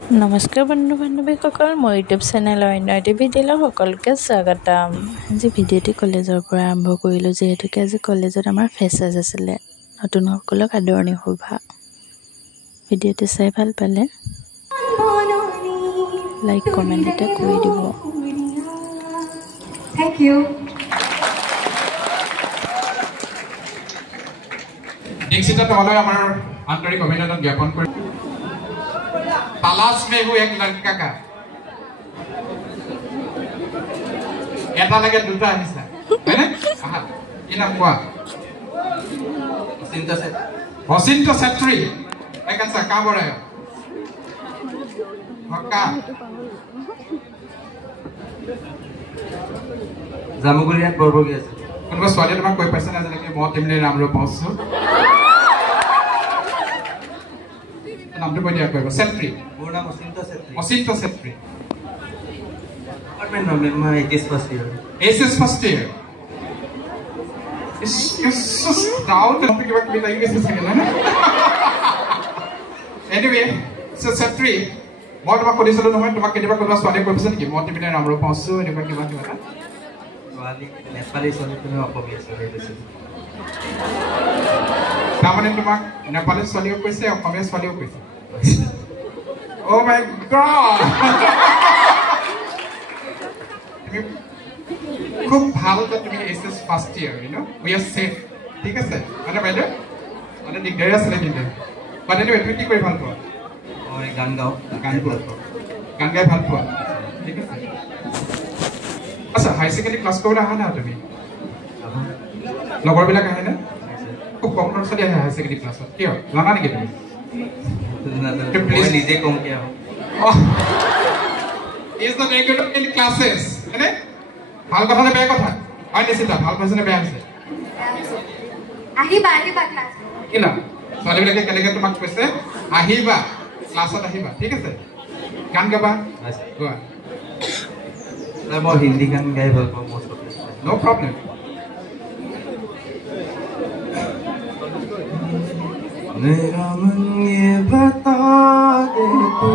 নমস্কাৰ বন্ধু বান্ধৱীসকল, মোৰ ইউটিউব চেনেল অন্য এটি ভিডিঅ'লৈ সকলোকে স্বাগতম। আজি ভিডিঅ'টি কলেজৰ পৰা আৰম্ভ কৰিলোঁ, যিহেতুকে আজি কলেজত আমাৰ ফ্ৰেছাৰ্ছ আছিলে। নতুনসকলক আদৰণি সভা। ভিডিঅ'টি চাই ভাল পালে লাইক কমেণ্ট এটা কৰি দিব। Thank you. दीक्षिता तुम्हारे हमारे आंतरिक अभिनंदन ज्ञापन कर। तलाश में हूँ एक लड़का का। ऐसा लगे दूसरा हिस्सा, है ना? हाँ, ये नाम क्या? वसिंतो सेट्री। एक ऐसा काम हो रहा है। मक्का। জামুগুৰিয়াত বৰবগী আছে কোনোবা ছোৱালী তোমাক কৈ পাইছে না যেনেকৈ মই টিমলে নামলৈ পहुंचছো নামটো কৈ দিয়া কৰিব সেট্ৰি মোৰ নাম অচিন্ত সেট্ৰি ডিপাৰ্টমেণ্ট নম মই H first year SS first year is doubt topic কিবা কিবি লাগি গৈছে চাগে না এনিৱে সো সেট্ৰি মই তোমাক সুধিছিলো নহয় তোমাক কেতিয়াবা কোনোবা ছোৱালী কৈ পাইছে নেকি মই টিমলে নামলৈ পहुंचছো এনেকুৱা কিবা কিবা না नेपाली ছোৱালী তুমি অসমীয়া ছোৱালী কৈছে তাৰমানে তোমাক নেপালী ছোৱালীও কৈছে অসমীয়া ছোৱালীও কৈছে ও মাই গড তুমি খুব ভাল যে তুমি SS first year you know we are safe ঠিক আছে মানে বাইদেউ মানে দিগদাৰ আছে কিন্তু বাট এনিৱে তুমি কি কৰি ভাল পোৱা মই গান গাওঁ গান গাই ভাল পোৱা ঠিক আছে আচ্ছা হাই সেকেন্ডাৰি ক্লাস কৰিবলৈ আহা না তুমি লগৰবিলাক আহে না খুব কম ল'ৰা ছোৱালী আহে হাই সেকেন্ডারি ক্লাছত কিয় জানা নেকি তুমি মই নিজে কমকৈ আহোঁ is the regular in classes হয়নে ভাল কথা নে বেয়া কথা হয় নিশ্চিত ভাল হৈছে নে বেয়া হৈছে আহিবা ক্লাছ কি না ছোৱালীবিলাকে কেনেকৈ তোমাক কৈছে আহিবা ক্লাছত আহিবা ঠিক আছে গান গাবা গোৱা মই হিন্দী গান গাই ভাল পাওঁ most of the time. No problem. मेरा मन ये बता दे तू